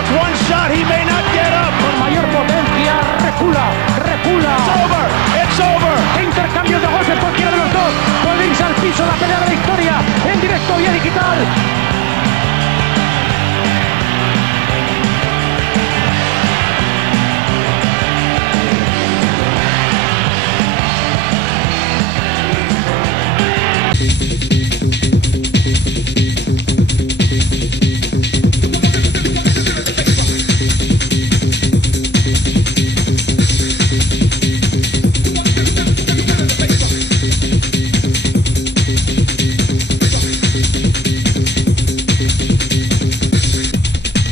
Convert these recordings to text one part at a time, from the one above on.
Brock, one shot, he may not get up. Con mayor potencia, recula. It's over. ¿Qué intercambios de golpes cualquiera de los dos? Collins al piso, la pelea de la historia, en directo y en digital.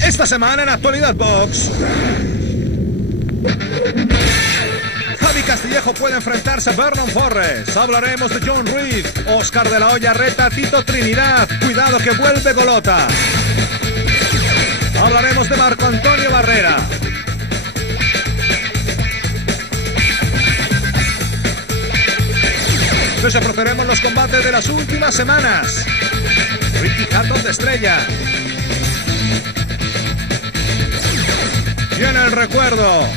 Esta semana en Actualidad Box, Javi Castillejo puede enfrentarse a Vernon Forrest. Hablaremos de John Reed. Oscar de la Hoya reta a Tito Trinidad. Cuidado que vuelve Golota. Hablaremos de Marco Antonio Barrera. Desapreciaremos los combates de las últimas semanas. Ricky Hatton de estrella. Y en el recuerdo,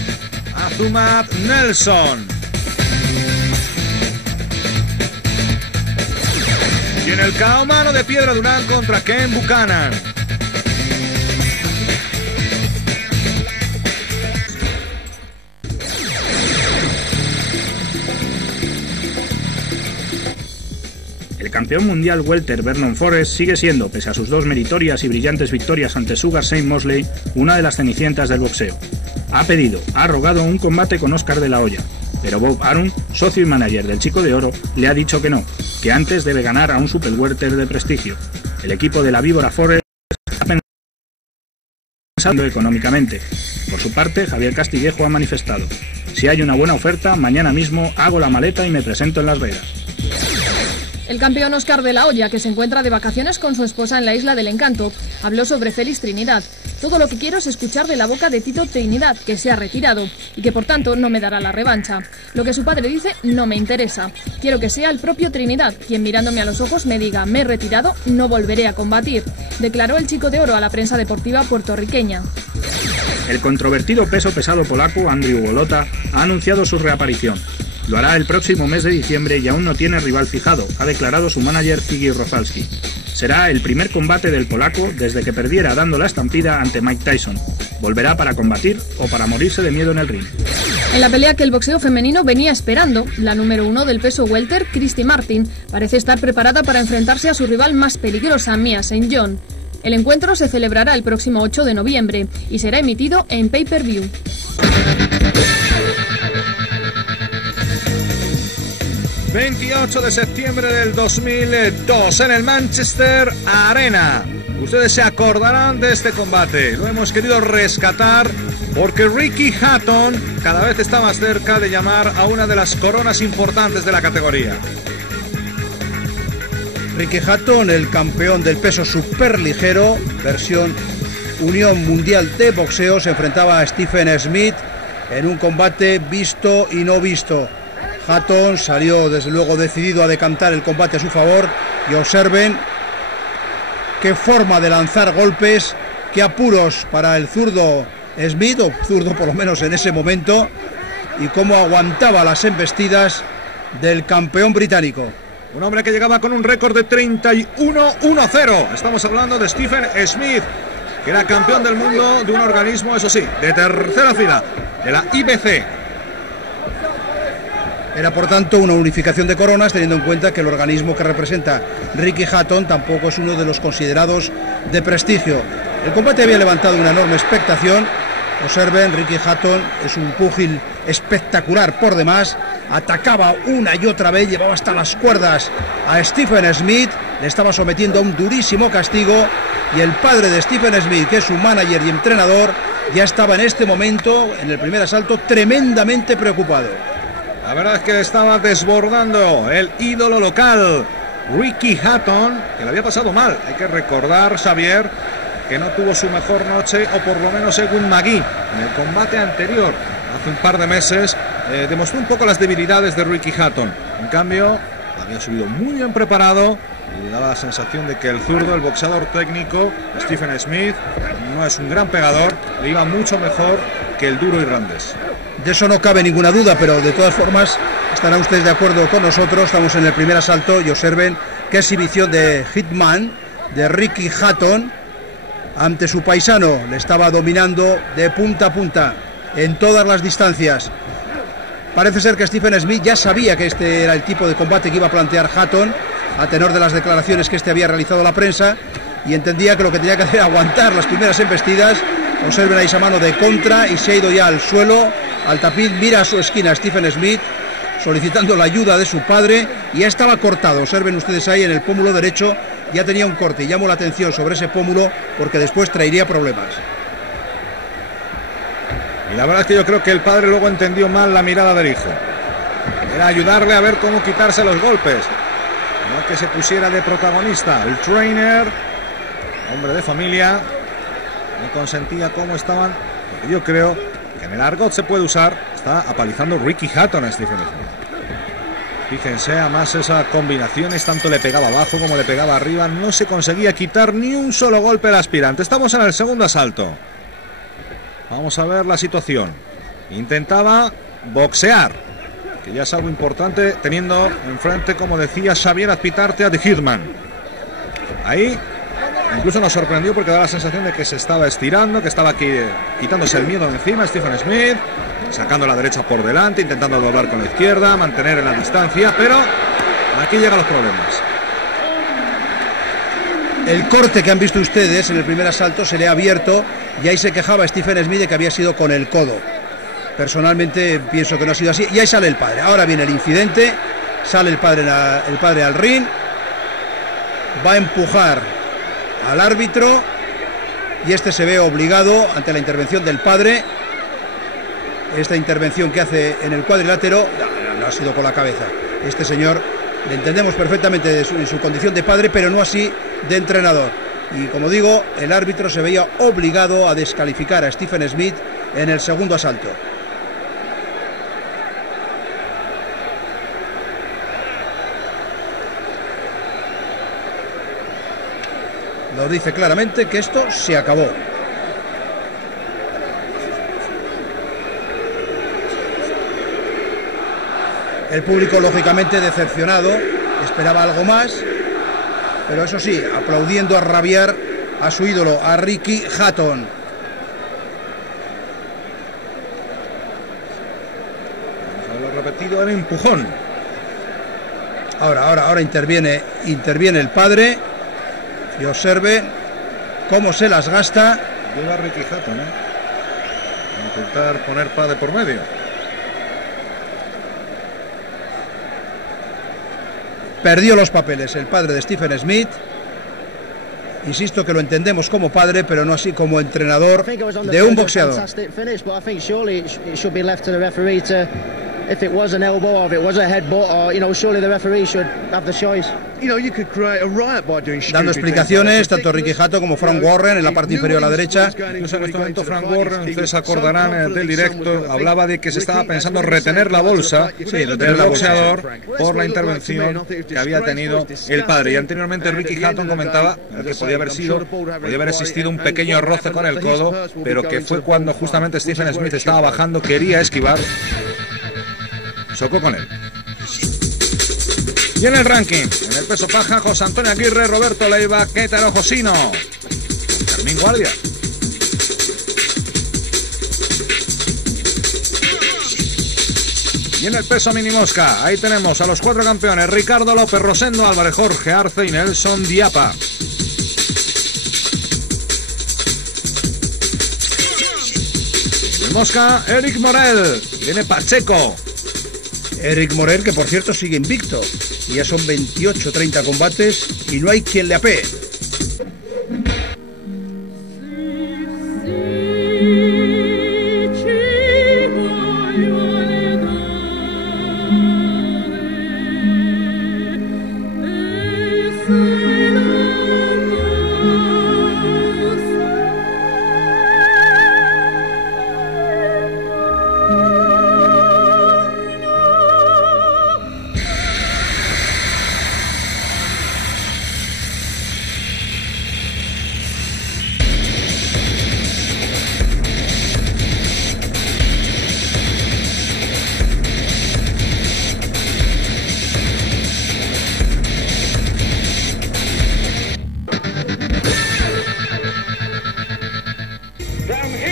Azumat Nelson. Y en el KO mano de Piedra Durán contra Ken Buchanan. El campeón mundial welter Vernon Forrest sigue siendo, pese a sus dos meritorias y brillantes victorias ante Sugar Shane Mosley, una de las cenicientas del boxeo. Ha rogado un combate con Oscar de la Hoya, pero Bob Arum, socio y manager del Chico de Oro, le ha dicho que no, que antes debe ganar a un super welter de prestigio. El equipo de la víbora Forrest está pensando económicamente. Por su parte, Javier Castillejo ha manifestado: si hay una buena oferta, mañana mismo hago la maleta y me presento en Las Vegas. El campeón Oscar de la Hoya, que se encuentra de vacaciones con su esposa en la Isla del Encanto, habló sobre Félix Trinidad. Todo lo que quiero es escuchar de la boca de Tito Trinidad, que se ha retirado y que por tanto no me dará la revancha. Lo que su padre dice no me interesa. Quiero que sea el propio Trinidad quien mirándome a los ojos me diga: me he retirado, no volveré a combatir, declaró el Chico de Oro a la prensa deportiva puertorriqueña. El controvertido peso pesado polaco Andrew Golota ha anunciado su reaparición. Lo hará el próximo mes de diciembre y aún no tiene rival fijado, ha declarado su manager Ziggy Rosalski. Será el primer combate del polaco desde que perdiera dando la estampida ante Mike Tyson. Volverá para combatir o para morirse de miedo en el ring. En la pelea que el boxeo femenino venía esperando, la número 1 del peso welter, Christy Martin, parece estar preparada para enfrentarse a su rival más peligrosa, Mia St. John. El encuentro se celebrará el próximo 8 de noviembre y será emitido en pay-per-view. ...28 de septiembre del 2002 en el Manchester Arena. Ustedes se acordarán de este combate. Lo hemos querido rescatar porque Ricky Hatton cada vez está más cerca de llamar a una de las coronas importantes de la categoría. Ricky Hatton, el campeón del peso superligero, versión Unión Mundial de Boxeo, se enfrentaba a Stephen Smith en un combate visto y no visto. Hatton salió desde luego decidido a decantar el combate a su favor y observen qué forma de lanzar golpes, qué apuros para el zurdo Smith, o zurdo por lo menos en ese momento, y cómo aguantaba las embestidas del campeón británico. Un hombre que llegaba con un récord de 31-1-0. Estamos hablando de Stephen Smith, que era campeón del mundo de un organismo, eso sí, de tercera fila, de la IBC. Era por tanto una unificación de coronas, teniendo en cuenta que el organismo que representa Ricky Hatton tampoco es uno de los considerados de prestigio. El combate había levantado una enorme expectación. Observen, Ricky Hatton es un púgil espectacular por demás, atacaba una y otra vez, llevaba hasta las cuerdas a Stephen Smith, le estaba sometiendo a un durísimo castigo, y el padre de Stephen Smith, que es su manager y entrenador, ya estaba en este momento, en el primer asalto, tremendamente preocupado. La verdad es que estaba desbordando el ídolo local, Ricky Hatton, que le había pasado mal. Hay que recordar, Xavier, que no tuvo su mejor noche, o por lo menos según Magui, en el combate anterior, hace un par de meses, demostró un poco las debilidades de Ricky Hatton. En cambio, había subido muy bien preparado, y daba la sensación de que el zurdo, el boxeador técnico Stephen Smith, no es un gran pegador, le iba mucho mejor que el duro irlandés. De eso no cabe ninguna duda, pero de todas formas estarán ustedes de acuerdo con nosotros. Estamos en el primer asalto y observen qué exhibición de Hitman, de Ricky Hatton, ante su paisano. Le estaba dominando de punta a punta en todas las distancias. Parece ser que Stephen Smith ya sabía que este era el tipo de combate que iba a plantear Hatton, a tenor de las declaraciones que este había realizado a la prensa, y entendía que lo que tenía que hacer era aguantar las primeras embestidas. Observen ahí esa mano de contra y se ha ido ya al suelo, al tapiz. Mira a su esquina Stephen Smith solicitando la ayuda de su padre, y ya estaba cortado. Observen ustedes ahí en el pómulo derecho, ya tenía un corte, y llamo la atención sobre ese pómulo porque después traería problemas. Y la verdad es que yo creo que el padre luego entendió mal la mirada del hijo. Era ayudarle a ver cómo quitarse los golpes, no que se pusiera de protagonista. El trainer, hombre de familia, no consentía cómo estaban. Porque yo creo que en el argot se puede usar. Está apalizando Ricky Hatton a Stephen Smith. Fíjense, además esa combinación, tanto le pegaba abajo como le pegaba arriba. No se conseguía quitar ni un solo golpe al aspirante. Estamos en el segundo asalto. Vamos a ver la situación. Intentaba boxear, que ya es algo importante, teniendo enfrente, como decía Xavier Azpitarte, a The Hitman. Ahí incluso nos sorprendió porque da la sensación de que se estaba estirando, que estaba aquí quitándose el miedo encima. Stephen Smith sacando la derecha por delante, intentando doblar con la izquierda, mantener en la distancia, pero aquí llegan los problemas. El corte que han visto ustedes en el primer asalto se le ha abierto, y ahí se quejaba Stephen Smith de que había sido con el codo. Personalmente pienso que no ha sido así, y ahí sale el padre. Ahora viene el incidente, sale el padre al ring, va a empujar al árbitro, y este se ve obligado ante la intervención del padre. Esta intervención que hace en el cuadrilátero no ha sido con la cabeza. Este señor le entendemos perfectamente en su condición de padre, pero no así de entrenador. Y como digo, el árbitro se veía obligado a descalificar a Stephen Smith en el segundo asalto. Lo dice claramente que esto se acabó. El público, lógicamente, decepcionado, esperaba algo más, pero eso sí, aplaudiendo a rabiar a su ídolo, a Ricky Hatton. Vamos a verlo repetido, el empujón. Ahora interviene el padre, y observe cómo se las gasta. Llega Ricky Hatton, intentar poner padre por medio. Perdió los papeles el padre de Stephen Smith. Insisto que lo entendemos como padre, pero no así como entrenador de un boxeador. If it was an elbow or if it was a headbutt, or surely the referee should have the choice. Dando explicaciones, tanto Ricky Hatton como Frank Warren en la parte inferior a la derecha. Incluso en este momento Frank Warren, ustedes acordarán del directo, hablaba de que se estaba pensando retener la bolsa del boxeador por la intervención que había tenido el padre. Y anteriormente Ricky Hatton comentaba que podía haber existido un pequeño roce con el codo, pero que fue cuando justamente Stephen Smith estaba bajando, quería esquivar, chocó con él. Y en el ranking, en el peso paja, José Antonio Aguirre, Roberto Leiva, Kétaro Josino, Fermín Guardia. Y en el peso mini mosca, ahí tenemos a los 4 campeones: Ricardo López, Rosendo Álvarez, Jorge Arce y Nelson Diapa. En el mosca, Eric Morel, viene Pacheco. Eric Morel, que por cierto sigue invicto, y ya son 28-30 combates y no hay quien le apee.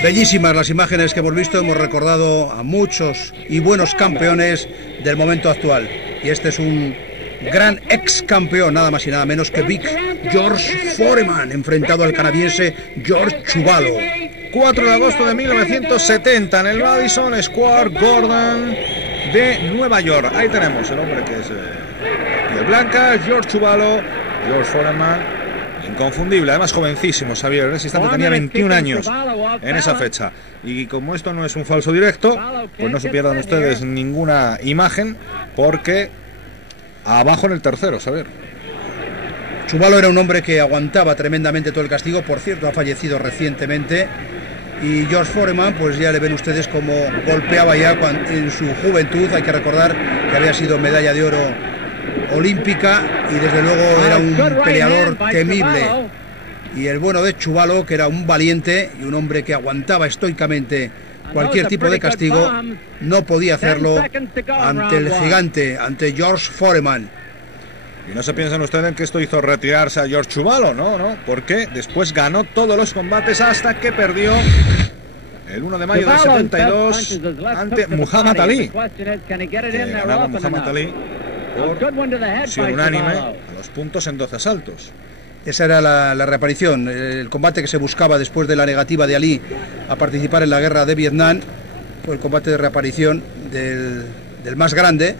Bellísimas las imágenes que hemos visto, hemos recordado a muchos y buenos campeones del momento actual. Y este es un gran ex campeón, nada más y nada menos que Big George Foreman, enfrentado al canadiense George Chuvalo. 4 de agosto de 1970 en el Madison Square Garden de Nueva York. Ahí tenemos el hombre que es piel blanca, George Chuvalo, George Foreman. Inconfundible, además jovencísimo, Xavier. En ese instante tenía 21 años en esa fecha. Y como esto no es un falso directo, pues no se pierdan ustedes ninguna imagen, porque abajo en el tercero, Xavier. Chuvalo era un hombre que aguantaba tremendamente todo el castigo. Por cierto, ha fallecido recientemente. Y George Foreman, pues ya le ven ustedes como golpeaba ya en su juventud. Hay que recordar que había sido medalla de oro olímpica y desde luego era un peleador temible. Y el bueno de Chuvalo, que era un valiente y un hombre que aguantaba estoicamente cualquier tipo de castigo, no podía hacerlo ante el gigante, ante George Foreman. Y no se piensen ustedes en que esto hizo retirarse a George Chuvalo, no, porque después ganó todos los combates hasta que perdió el 1 de mayo del 72 ante Muhammad Ali. Que ganaba Muhammad Ali por ser unánime a los puntos en 12 asaltos. Esa era la reaparición, el combate que se buscaba después de la negativa de Ali a participar en la guerra de Vietnam. Fue el combate de reaparición del más grande,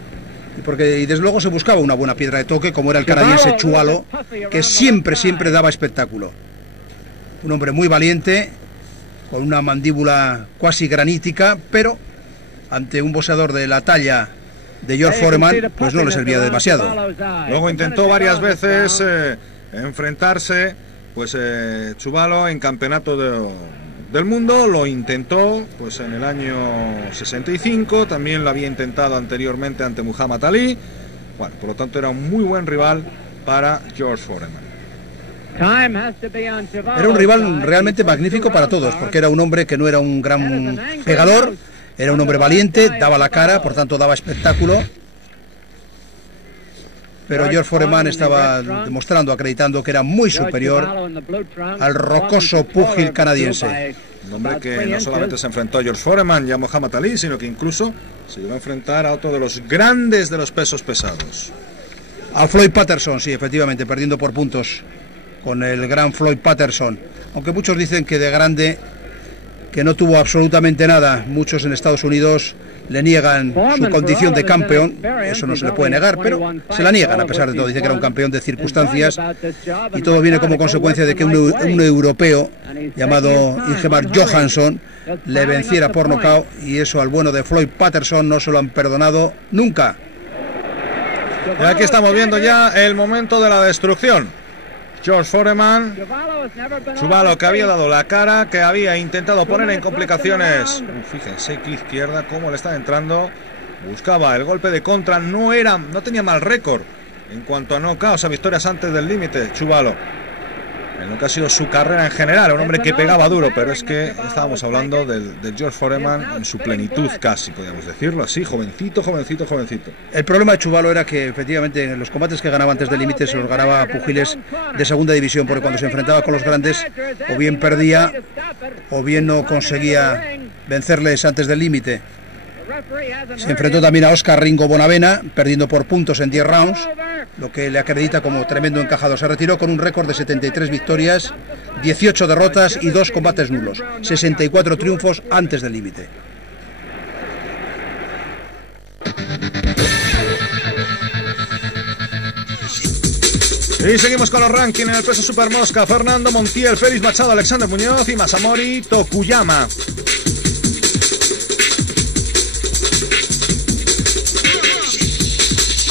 y desde luego se buscaba una buena piedra de toque, como era el canadiense Chuvalo, que siempre daba espectáculo. Un hombre muy valiente, con una mandíbula cuasi granítica, pero ante un boxeador de la talla de George Foreman, pues no le servía demasiado. Luego intentó varias veces enfrentarse, pues Chuvalo en campeonato del mundo, lo intentó pues en el año 65, también lo había intentado anteriormente ante Muhammad Ali. Bueno, por lo tanto era un muy buen rival para George Foreman. Era un rival realmente magnífico para todos, porque era un hombre que no era un gran pegador, era un hombre valiente, daba la cara, por tanto daba espectáculo. Pero George Foreman estaba demostrando, acreditando que era muy superior al rocoso púgil canadiense. Un hombre que no solamente se enfrentó a George Foreman y a Muhammad Ali, sino que incluso se iba a enfrentar a otro de los grandes de los pesos pesados. A Floyd Patterson, sí, efectivamente, perdiendo por puntos con el gran Floyd Patterson. Aunque muchos dicen que de grande, que no tuvo absolutamente nada. Muchos en Estados Unidos le niegan su condición de campeón, eso no se le puede negar, pero se la niegan a pesar de todo. Dice que era un campeón de circunstancias y todo viene como consecuencia de que un europeo llamado Ingemar Johansson le venciera por nocaut, y eso al bueno de Floyd Patterson no se lo han perdonado nunca. Y aquí estamos viendo ya el momento de la destrucción. George Foreman, Chuvalo, que había dado la cara, que había intentado poner en complicaciones. Fíjense que izquierda cómo le está entrando. Buscaba el golpe de contra, no tenía mal récord en cuanto a knockouts, a victorias antes del límite. Chuvalo, en lo que ha sido su carrera en general, un hombre que pegaba duro, pero es que estábamos hablando de George Foreman en su plenitud casi, podríamos decirlo así, jovencito. El problema de Chuvalo era que efectivamente en los combates que ganaba antes del límite se los ganaba a pugiles de segunda división, porque cuando se enfrentaba con los grandes o bien perdía o bien no conseguía vencerles antes del límite. Se enfrentó también a Oscar Ringo Bonavena, perdiendo por puntos en 10 rounds, lo que le acredita como tremendo encajador. Se retiró con un récord de 73 victorias, 18 derrotas y 2 combates nulos, 64 triunfos antes del límite. Y seguimos con los rankings en el peso supermosca. Fernando Montiel, Félix Machado, Alexander Muñoz y Masamori Tokuyama.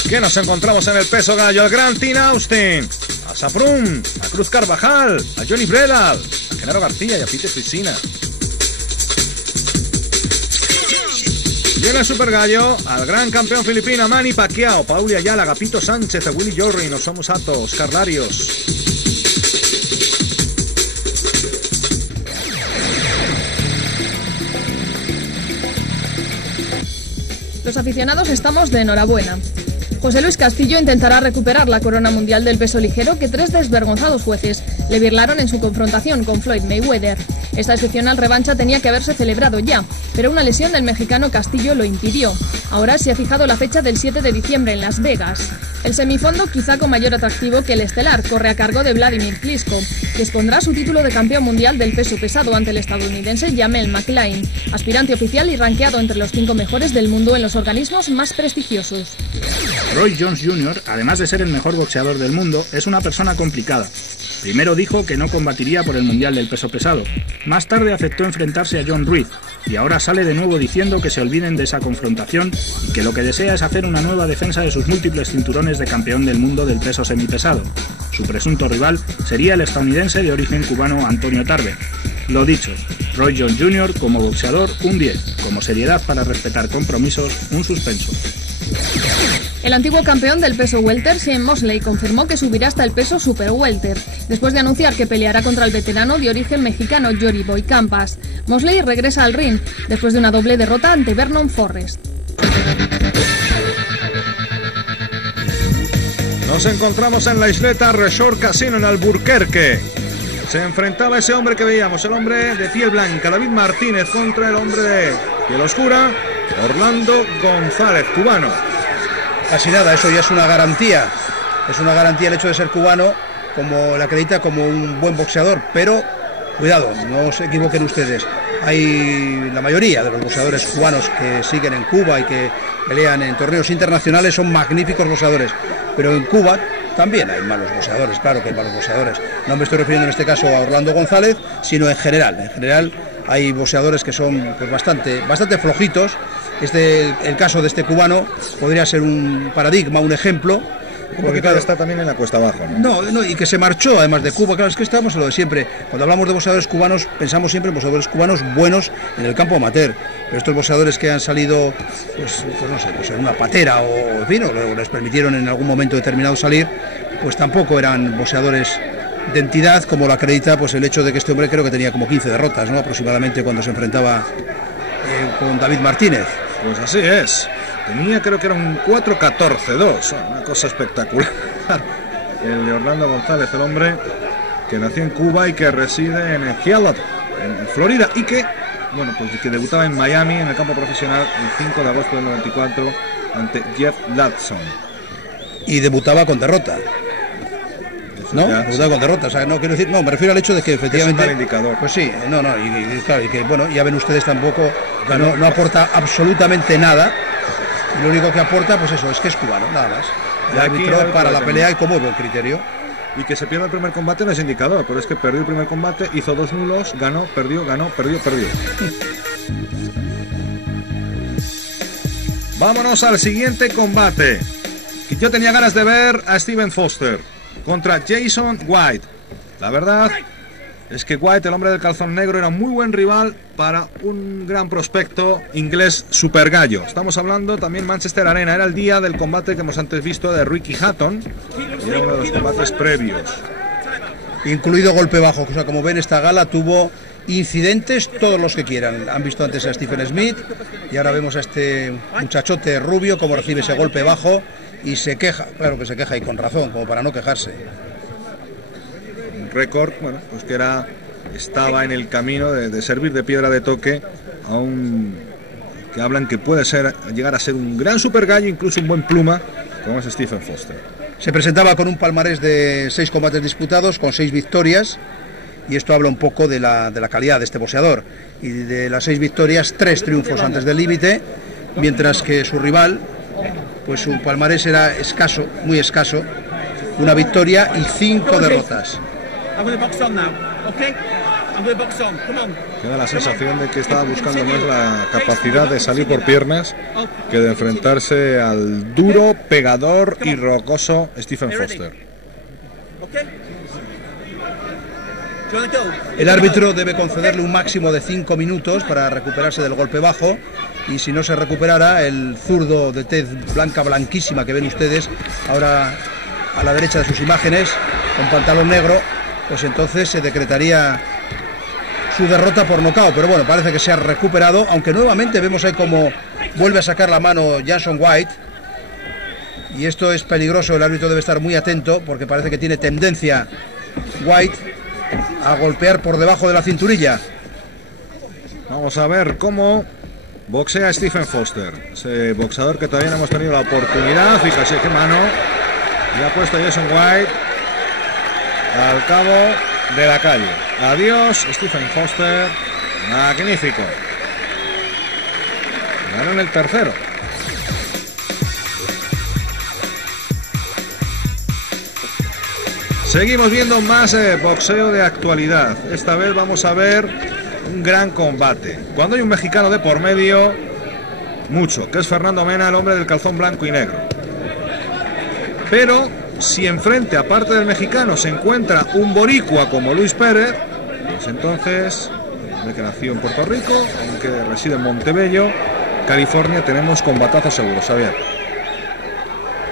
Que nos encontramos en el peso gallo: el gran Tim Austin, a Saprún, a Cruz Carvajal, a Johnny Bredal, a Genaro García y a Pite Piscina. Y en el super gallo, al gran campeón filipino Manny Pacquiao, Pauli Ayala, Agapito Sánchez, a Willy Jorrin, Osamu Sato, Oscar Larios. Los aficionados estamos de enhorabuena. José Luis Castillo intentará recuperar la corona mundial del peso ligero que 3 desvergonzados jueces le birlaron en su confrontación con Floyd Mayweather. Esta excepcional revancha tenía que haberse celebrado ya, pero una lesión del mexicano Castillo lo impidió. Ahora se ha fijado la fecha del 7 de diciembre en Las Vegas. El semifondo, quizá con mayor atractivo que el estelar, corre a cargo de Vladimir Klitschko, que expondrá su título de campeón mundial del peso pesado ante el estadounidense Jamel McLean, aspirante oficial y rankeado entre los 5 mejores del mundo en los organismos más prestigiosos. Roy Jones Jr., además de ser el mejor boxeador del mundo, es una persona complicada. Primero dijo que no combatiría por el Mundial del peso pesado. Más tarde aceptó enfrentarse a John Ruiz y ahora sale de nuevo diciendo que se olviden de esa confrontación y que lo que desea es hacer una nueva defensa de sus múltiples cinturones de campeón del mundo del peso semipesado. Su presunto rival sería el estadounidense de origen cubano Antonio Tarver. Lo dicho, Roy Jones Jr. como boxeador un 10, como seriedad para respetar compromisos un suspenso. El antiguo campeón del peso welter, Shane Mosley, confirmó que subirá hasta el peso super welter, después de anunciar que peleará contra el veterano de origen mexicano Jory Boy Campas. Mosley regresa al ring, después de una doble derrota ante Vernon Forrest. Nos encontramos en la isleta Resort Casino en Alburquerque. Se enfrentaba ese hombre que veíamos, el hombre de piel blanca, David Martínez, contra el hombre de piel oscura, Orlando González, cubano. Casi nada, eso ya es una garantía. Es una garantía el hecho de ser cubano, como le acredita como un buen boxeador. Pero, cuidado, no se equivoquen ustedes. Hay la mayoría de los boxeadores cubanos que siguen en Cuba y que pelean en torneos internacionales son magníficos boxeadores. Pero en Cuba también hay malos boxeadores, claro que hay malos boxeadores. No me estoy refiriendo en este caso a Orlando González, sino en general. En general hay boxeadores que son pues, bastante flojitos. El caso de este cubano podría ser un paradigma, un ejemplo. Porque claro, está también en la cuesta abajo, ¿no? No, y que se marchó además de Cuba. Claro, es que estamos en lo de siempre. Cuando hablamos de boxeadores cubanos, pensamos siempre en boxeadores cubanos buenos en el campo amateur. Pero estos boxeadores que han salido, pues no sé, pues en una patera o en fin, o les permitieron en algún momento determinado salir, pues tampoco eran boxeadores de entidad, como lo acredita pues el hecho de que este hombre creo que tenía como 15 derrotas, ¿no? Aproximadamente cuando se enfrentaba con David Martínez. Pues así es. Tenía, creo que era un 4-14-2, una cosa espectacular. El de Orlando González, el hombre que nació en Cuba y que reside en Charlotte, en Florida, y que, bueno, pues que debutaba en Miami en el campo profesional el 5 de agosto del 94 ante Jeff Ladson. Y debutaba con derrota. ¿No? Debutaba con derrota, o sea, no quiero decir, no, me refiero al hecho de que efectivamente. Es un mal indicador. Pues sí, y claro, y que bueno, ya ven ustedes tampoco, no aporta absolutamente nada. Y lo único que aporta, pues eso, es que es cubano, nada más. El árbitro para la pelea y con muy buen criterio. Y que se pierda el primer combate no es indicador, pero es que perdió el primer combate, hizo 2 nulos, ganó, perdió. Vámonos al siguiente combate. Yo tenía ganas de ver a Stephen Foster contra Jason White. La verdad es que White, el hombre del calzón negro, era un muy buen rival para un gran prospecto inglés super gallo. Estamos hablando también Manchester Arena. Era el día del combate que hemos antes visto de Ricky Hatton. Y era uno de los combates previos. Incluido golpe bajo. O sea, como ven, esta gala tuvo incidentes todos los que quieran. Han visto antes a Stephen Smith y ahora vemos a este muchachote rubio como recibe ese golpe bajo y se queja. Claro que se queja y con razón, como para no quejarse. Récord, bueno, pues que estaba en el camino de servir de piedra de toque a un que hablan que puede llegar a ser un gran super gallo, incluso un buen pluma, como es Stephen Foster. Se presentaba con un palmarés de 6 combates disputados, con 6 victorias, y esto habla un poco de la calidad de este boxeador. Y de las 6 victorias, 3 triunfos antes del límite, mientras que su rival, pues su palmarés era escaso, muy escaso, una victoria y 5 derrotas. Queda la sensación de que estaba buscando más la capacidad de salir por piernas que de enfrentarse al duro, pegador y rocoso Stephen Foster. El árbitro debe concederle un máximo de 5 minutos para recuperarse del golpe bajo, y si no se recuperara, el zurdo de tez blanca, blanquísima que ven ustedes ahora a la derecha de sus imágenes, con pantalón negro, pues entonces se decretaría su derrota por nocaut. Pero bueno, parece que se ha recuperado, aunque nuevamente vemos ahí como vuelve a sacar la mano Jason White, y esto es peligroso. El árbitro debe estar muy atento porque parece que tiene tendencia White a golpear por debajo de la cinturilla. Vamos a ver cómo boxea Stephen Foster, ese boxeador que todavía no hemos tenido la oportunidad. Fíjate qué mano. Y ha puesto Jason White al cabo de la calle. Adiós, Stephen Foster. Magnífico. Ganó en el tercero. Seguimos viendo más boxeo de actualidad. Esta vez vamos a ver un gran combate. Cuando hay un mexicano de por medio, mucho, que es Fernando Mena, el hombre del calzón blanco y negro. Pero si enfrente, aparte del mexicano, se encuentra un boricua como Luis Pérez, pues entonces, que nació en Puerto Rico, aunque reside en Montebello, California, tenemos combatazos seguros, Xavier.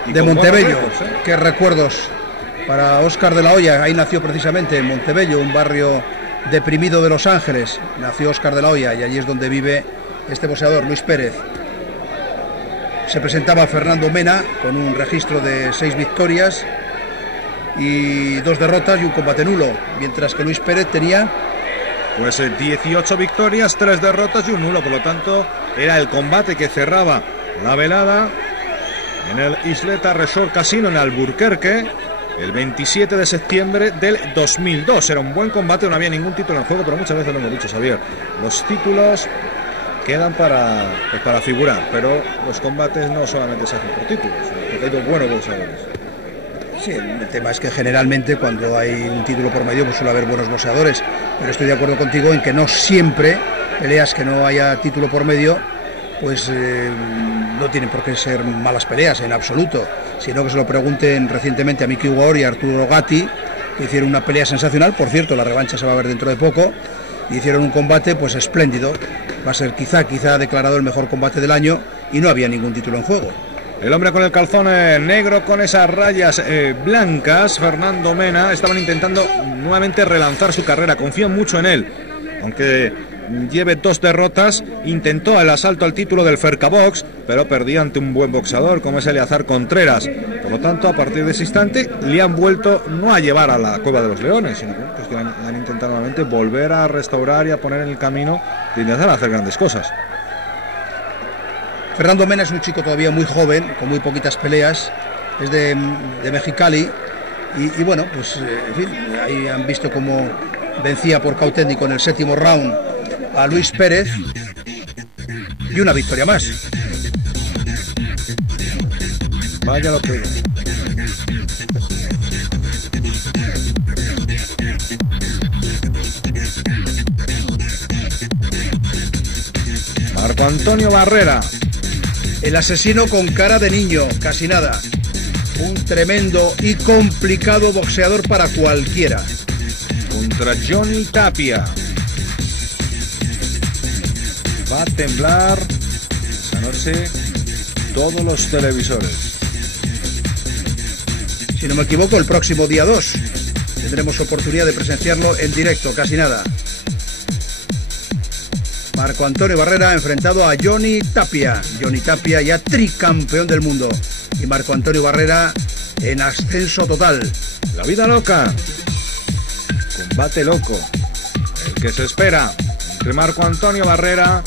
De Montebello, qué recuerdos para Óscar de la Hoya. Ahí nació precisamente, en Montebello, un barrio deprimido de Los Ángeles. Nació Óscar de la Hoya y allí es donde vive este boxeador, Luis Pérez. Se presentaba Fernando Mena con un registro de 6 victorias y 2 derrotas y un combate nulo, mientras que Luis Pérez tenía pues 18 victorias, 3 derrotas y un nulo. Por lo tanto, era el combate que cerraba la velada en el Isleta Resort Casino en Albuquerque el 27 de septiembre del 2002. Era un buen combate, no había ningún título en juego, pero muchas veces lo hemos dicho, Xavier, los títulos quedan para figurar, pero los combates no solamente se hacen por títulos, porque hay dos buenos boxeadores. Sí, el tema es que generalmente cuando hay un título por medio pues suele haber buenos boxeadores, pero estoy de acuerdo contigo en que no siempre peleas que no haya título por medio pues no tienen por qué ser malas peleas en absoluto, sino que se lo pregunten recientemente a Mickey Ward y a Arturo Gatti, que hicieron una pelea sensacional. Por cierto, la revancha se va a ver dentro de poco. Hicieron un combate pues espléndido, va a ser quizá declarado el mejor combate del año y no había ningún título en juego. El hombre con el calzón negro con esas rayas blancas, Fernando Mena, estaban intentando nuevamente relanzar su carrera, confían mucho en él, aunque lleve 2 derrotas. Intentó el asalto al título del Fercabox, pero perdía ante un buen boxeador como es Eleazar Contreras. Por lo tanto, a partir de ese instante le han vuelto no a llevar a la Cueva de los Leones, sino pues que han intentado nuevamente volver a restaurar y a poner en el camino de intentar hacer grandes cosas. Fernando Mena es un chico todavía muy joven, con muy poquitas peleas, es de Mexicali y bueno, pues en fin, ahí han visto cómo vencía por KO técnico en el 7º round a Luis Pérez y una victoria más. Vaya lo que... Marco Antonio Barrera, el asesino con cara de niño, casi nada. Un tremendo y complicado boxeador para cualquiera. Contra Johnny Tapia. Va a temblar esta noche todos los televisores. Si no me equivoco, el próximo día 2 tendremos oportunidad de presenciarlo en directo, casi nada. Marco Antonio Barrera enfrentado a Johnny Tapia. Johnny Tapia ya tricampeón del mundo. Y Marco Antonio Barrera en ascenso total. La vida loca. Combate loco. El que se espera entre Marco Antonio Barrera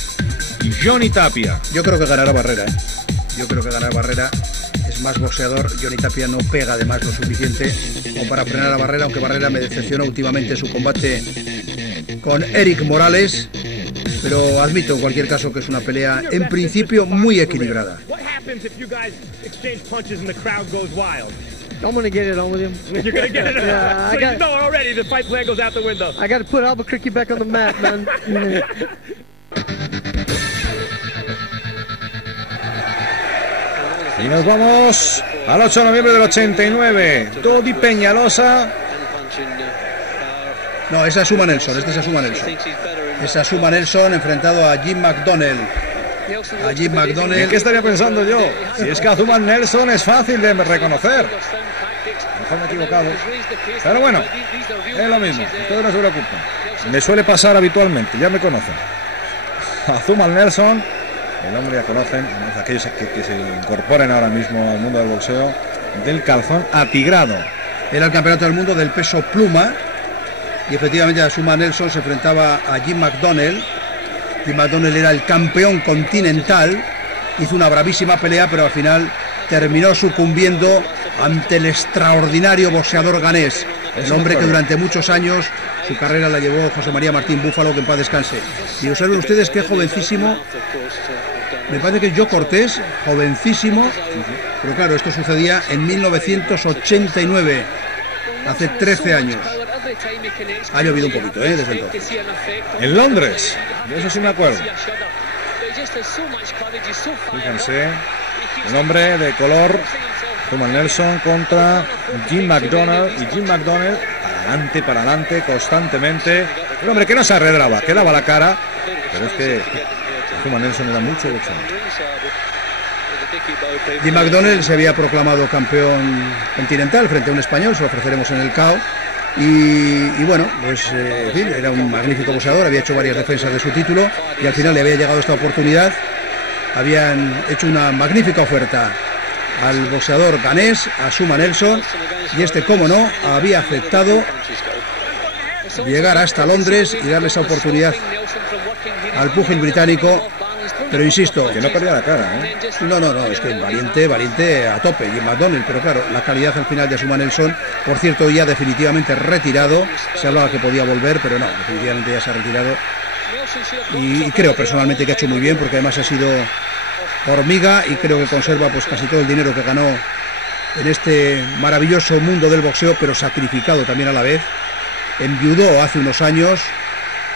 y Johnny Tapia. Yo creo que ganará Barrera, ¿eh? Yo creo que ganará Barrera. Es más boxeador. Johnny Tapia no pega además lo suficiente como para frenar a Barrera, aunque Barrera me decepcionó últimamente su combate con Eric Morales. Pero admito en cualquier caso que es una pelea en principio muy equilibrada. I'm gonna get it on with him. You're gonna get it. Yeah, So you know already the fight plan goes out the window. I got to put Albuquerque back on the map, man. Y nos vamos al 8 de noviembre del 89. Dodi Peñalosa. No, esa es Suma Nelson, este es Asuma Nelson. Es Asuma Nelson enfrentado a Jim McDonnell. A Jim McDonnell. ¿En qué estaría pensando yo? Si es que Asuma Nelson es fácil de reconocer. Mejor me he equivocado. Pero bueno, es lo mismo. Ustedes no se preocupen. Me suele pasar habitualmente, ya me conocen. Asuma Nelson, el hombre ya conocen, aquellos que se incorporen ahora mismo al mundo del boxeo, del calzón atigrado. Era el campeonato del mundo del peso pluma. Y efectivamente Asuma Nelson se enfrentaba a Jim McDonnell, Jim McDonnell era el campeón continental, hizo una bravísima pelea, pero al final terminó sucumbiendo ante el extraordinario boxeador ganés, el hombre que durante muchos años su carrera la llevó José María Martín Búfalo, que en paz descanse. Y observen ustedes qué jovencísimo, me parece que es Joe Cortés, jovencísimo, pero claro, esto sucedía en 1989, hace 13 años. Ha llovido un poquito, desde entonces. En Londres, de eso sí me acuerdo. Fíjense, un hombre de color, Thuman Nelson contra Jim McDonnell, y Jim McDonnell para adelante constantemente. Un hombre que no se arredraba, que daba la cara, pero es que Thuman Nelson era mucho boxeador. Jim McDonnell se había proclamado campeón continental frente a un español, se lo ofreceremos en el KO. Y bueno, pues en fin, era un magnífico boxeador, había hecho varias defensas de su título y al final le había llegado esta oportunidad. Habían hecho una magnífica oferta al boxeador ganés, a Thuman Nelson, y este, como no, había aceptado llegar hasta Londres y darle esa oportunidad al púgil británico. Pero insisto, que no perdía la cara, No, es que valiente a tope, Jim McDonnell, pero claro, la calidad al final de Thuman Nelson, por cierto, ya definitivamente retirado, se hablaba que podía volver, pero no, definitivamente ya se ha retirado, y creo personalmente que ha hecho muy bien, porque además ha sido hormiga, y creo que conserva pues casi todo el dinero que ganó en este maravilloso mundo del boxeo, pero sacrificado también a la vez. Enviudó hace unos años,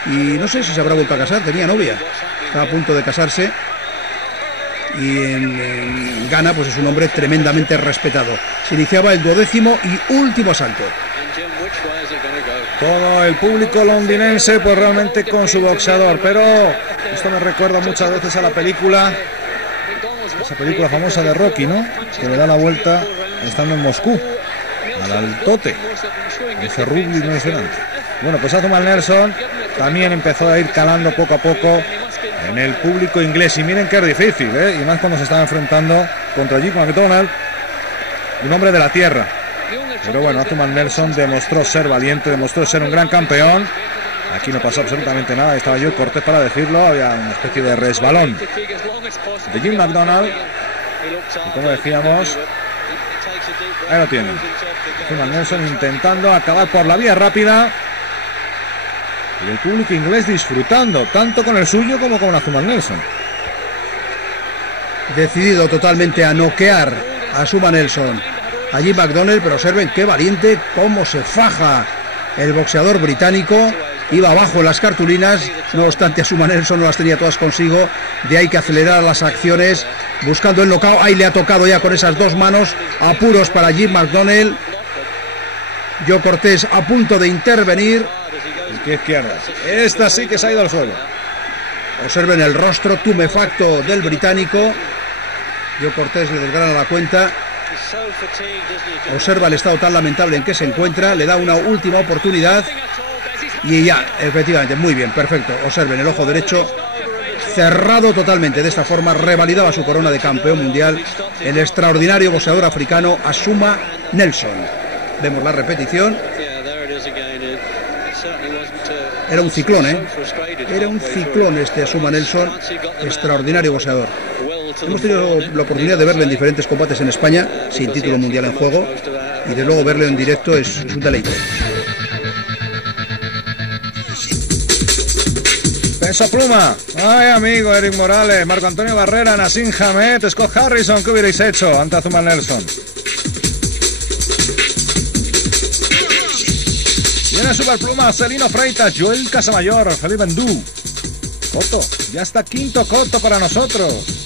y no sé si se habrá vuelto a casar, tenía novia, estaba a punto de casarse, y en Ghana pues es un hombre tremendamente respetado. Se iniciaba el 12º y último asalto. Todo el público londinense pues realmente con su boxeador, pero esto me recuerda muchas veces a la película, esa película famosa de Rocky, ¿no? Que le da la vuelta estando en Moscú, al altote, ese rugby impresionante. Bueno, pues a Thuman Nelson también empezó a ir calando poco a poco en el público inglés, y miren que es difícil, y más cuando se estaba enfrentando contra Jim McDonnell, un hombre de la tierra. Pero bueno, Thuman Nelson demostró ser valiente, demostró ser un gran campeón. Aquí no pasó absolutamente nada, estaba yo Cortés para decirlo, había una especie de resbalón de Jim McDonnell, y como decíamos, ahí lo tienen, Thuman Nelson intentando acabar por la vía rápida, y el público inglés disfrutando tanto con el suyo como con la Thuman Nelson. Decidido totalmente a noquear a Thuman Nelson, a Jim McDonnell, pero observen qué valiente, cómo se faja el boxeador británico. Iba abajo en las cartulinas, no obstante a Thuman Nelson no las tenía todas consigo, de ahí que acelerar las acciones, buscando el knockout. Ahí le ha tocado ya con esas dos manos, apuros para Jim McDonnell. Joe Cortés a punto de intervenir. Izquierda, izquierda. Esta sí que se ha ido al suelo. Observen el rostro tumefacto del británico. Joe Cortés le desgrana la cuenta. Observa el estado tan lamentable en que se encuentra. Le da una última oportunidad. Y ya, efectivamente, muy bien, perfecto. Observen el ojo derecho cerrado totalmente. De esta forma revalidaba su corona de campeón mundial el extraordinario boxeador africano Thuman Nelson. Vemos la repetición. Era un ciclón, Era un ciclón este Thuman Nelson, extraordinario boxeador. Hemos tenido la oportunidad de verlo en diferentes combates en España, sin título mundial en juego, y de luego verlo en directo es un deleite. Peso pluma. Ay, amigo, Eric Morales, Marco Antonio Barrera, Nassim Hamed, Scott Harrison, ¿qué hubierais hecho ante Thuman Nelson? Viene Superpluma, Celino Freitas, Joel Casamayor, Felipe Endú. Coto, ya está quinto Coto para nosotros.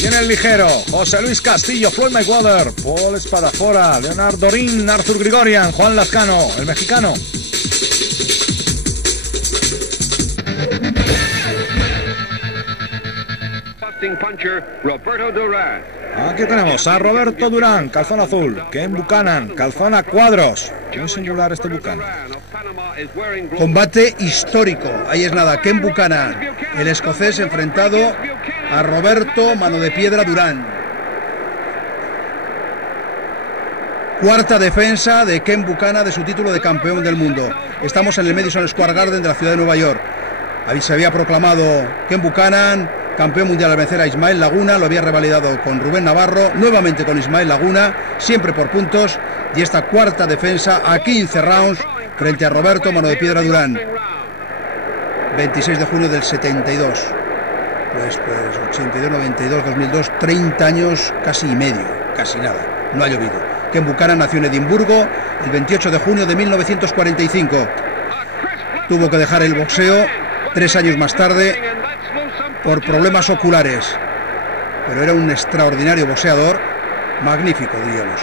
Viene el ligero, José Luis Castillo, Floyd Mayweather, Paul Espadafora, Leonardo Rin, Arthur Grigorian, Juan Lazcano, el mexicano. Aquí tenemos a Roberto Durán, calzón azul, Ken Buchanan, calzón a cuadros. Muy singular este Buchanan. Combate histórico, ahí es nada, Ken Buchanan, el escocés enfrentado a Roberto Mano de Piedra Durán. Cuarta defensa de Ken Buchanan de su título de campeón del mundo. Estamos en el Madison Square Garden de la ciudad de Nueva York. Ahí se había proclamado Ken Buchanan campeón mundial al vencer a Ismael Laguna, lo había revalidado con Rubén Navarro, nuevamente con Ismael Laguna, siempre por puntos, y esta cuarta defensa a 15 rounds frente a Roberto Mano de Piedra Durán. 26 de junio del 72. Pues 82, 92, 2002, 30 años casi y medio, casi nada, no ha llovido. Ken Buchanan nació en Edimburgo el 28 de junio de 1945. Tuvo que dejar el boxeo 3 años más tarde por problemas oculares, pero era un extraordinario boxeador, magnífico, diríamos.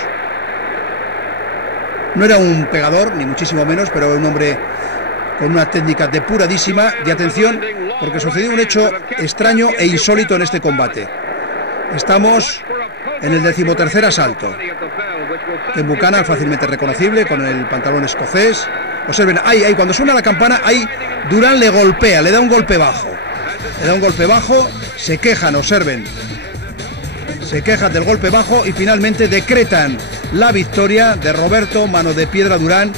No era un pegador, ni muchísimo menos, pero un hombre con una técnica depuradísima. De atención, porque sucedió un hecho extraño e insólito en este combate. Estamos en el 13º asalto. Ken Buchanan, fácilmente reconocible, con el pantalón escocés. Observen, ahí, cuando suena la campana, ahí Durán le golpea, le da un golpe bajo. Le da un golpe bajo, se quejan, observen. Se quejan del golpe bajo y finalmente decretan la victoria de Roberto Mano de Piedra Durán.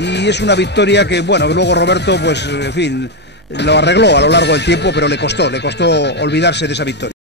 Y es una victoria que, bueno, luego Roberto, pues, en fin, lo arregló a lo largo del tiempo, pero le costó olvidarse de esa victoria.